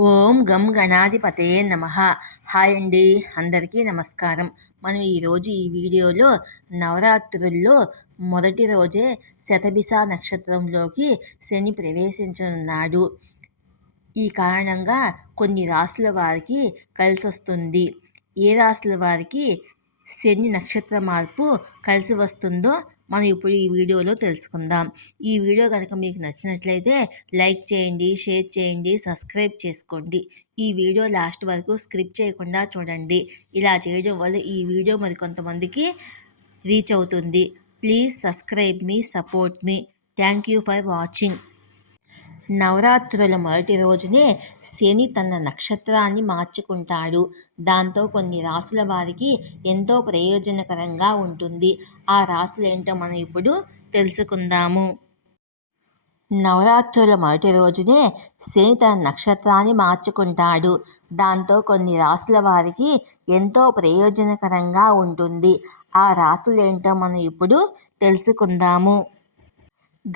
ఓం గం గణాధిపతే నమ. హాయ్ అండి అందరికీ నమస్కారం. మనం ఈరోజు ఈ వీడియోలో నవరాత్రుల్లో మొదటి రోజే శతభిస నక్షత్రంలోకి శని ప్రవేశించనున్నాడు. ఈ కారణంగా కొన్ని రాసుల వారికి కలిసొస్తుంది. ఏ రాసుల వారికి శని నక్షత్ర మార్పు కలిసి వస్తుందో మనం ఇప్పుడు ఈ వీడియోలో తెలుసుకుందాం. ఈ వీడియో కనుక మీకు నచ్చినట్లయితే లైక్ చేయండి షేర్ చేయండి సబ్స్క్రైబ్ చేసుకోండి. ఈ వీడియో లాస్ట్ వరకు స్క్రిప్ట్ చేయకుండా చూడండి. ఇలా చేయడం వల్ల ఈ వీడియో మరి కొంతమందికి రీచ్ అవుతుంది. Please subscribe me support me. Thank you for watching. నవరాత్రుల మొదటి రోజునే శని తన నక్షత్రాన్ని మార్చుకుంటాడు. దాంతో కొన్ని రాసుల వారికి ఎంతో ప్రయోజనకరంగా ఉంటుంది. ఆ రాసులు ఏంటో మనం ఇప్పుడు తెలుసుకుందాము. నవరాత్రుల మొదటి రోజునే శని తన నక్షత్రాన్ని మార్చుకుంటాడు. దాంతో కొన్ని రాసుల వారికి ఎంతో ప్రయోజనకరంగా ఉంటుంది. ఆ రాసులేంటో మనం ఇప్పుడు తెలుసుకుందాము.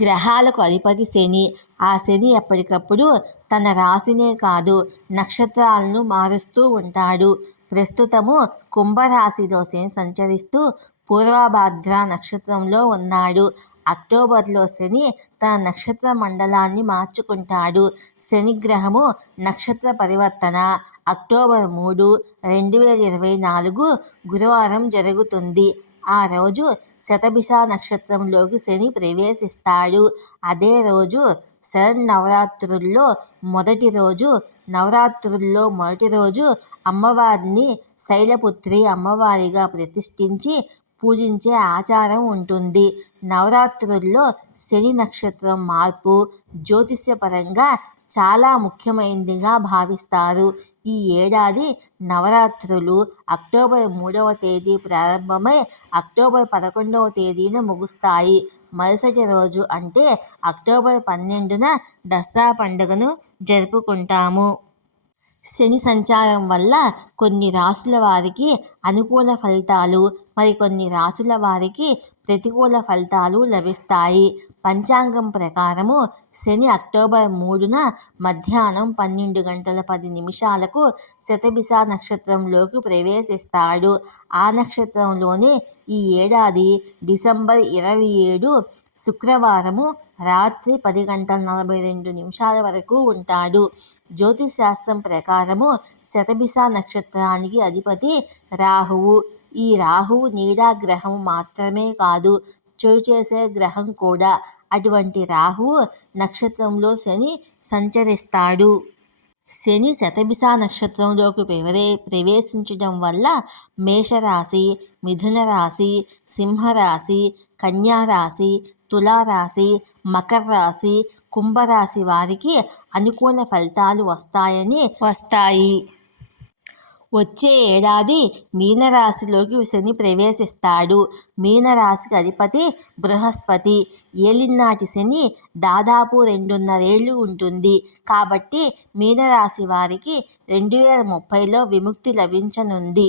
గ్రహాలకు అధిపతి శని. ఆ శని ఎప్పటికప్పుడు తన రాశినే కాదు నక్షత్రాలను మారుస్తూ ఉంటాడు. ప్రస్తుతము కుంభరాశిలో శని సంచరిస్తూ పూర్వభాద్ర నక్షత్రంలో ఉన్నాడు. అక్టోబర్లో శని తన నక్షత్ర మండలాన్ని మార్చుకుంటాడు. శని గ్రహము నక్షత్ర పరివర్తన. అక్టోబర్ మూడు రెండు వేల ఇరవై నాలుగు గురువారం జరుగుతుంది. ఆ రోజు శతభిష నక్షత్రంలోకి శని ప్రవేశిస్తాడు. అదే రోజు శరన్నవరాత్రుల్లో మొదటి రోజు నవరాత్రుల్లో మొదటి రోజు అమ్మవారిని శైలపుత్రి అమ్మవారిగా ప్రతిష్ఠించి పూజించే ఆచారం ఉంటుంది. నవరాత్రుల్లో శని నక్షత్రం మార్పు జ్యోతిష్యపరంగా చాలా ముఖ్యమైనదిగా భావిస్తారు. ఈ ఏడాది నవరాత్రులు అక్టోబర్ మూడవ తేదీ ప్రారంభమై అక్టోబర్ పదకొండవ తేదీన ముగుస్తాయి. మరుసటి రోజు అంటే అక్టోబర్ పన్నెండున దసరా పండుగను జరుపుకుంటాము. శని సంచారం వల్ల కొన్ని రాసుల వారికి అనుకూల ఫలితాలు మరికొన్ని రాసుల వారికి ప్రతికూల ఫలితాలు లభిస్తాయి. పంచాంగం ప్రకారము శని అక్టోబర్ మూడున మధ్యాహ్నం పన్నెండు గంటల పది నిమిషాలకు శతబిస నక్షత్రంలోకి ప్రవేశిస్తాడు. ఆ నక్షత్రంలోనే ఈ ఏడాది డిసెంబర్ ఇరవై ఏడు శుక్రవారము రాత్రి పది గంటల నలభై రెండు నిమిషాల వరకు ఉంటాడు. జ్యోతిశాస్త్రం ప్రకారము శతభిష నక్షత్రానికి అధిపతి రాహువు. ఈ రాహువు నీడా గ్రహం మాత్రమే కాదు చెడు చేసే గ్రహం కూడా. అటువంటి రాహువు నక్షత్రంలో శని సంచరిస్తాడు. శని శతభిష నక్షత్రంలోకి ప్రవరే ప్రవేశించడం వల్ల మేషరాశి మిథున రాశి సింహరాశి కన్యారాశి తులారాశి మకర రాశి కుంభరాశి వారికి అనుకూల ఫలితాలు వస్తాయని వస్తాయి. వచ్చే ఏడాది మీనరాశిలోకి శని ప్రవేశిస్తాడు. మీనరాశికి అధిపతి బృహస్పతి. ఏలినాటి శని దాదాపు రెండున్నరేళ్ళు ఉంటుంది. కాబట్టి మీనరాశి వారికి రెండు వేల ముప్పైలో విముక్తి లభించనుంది.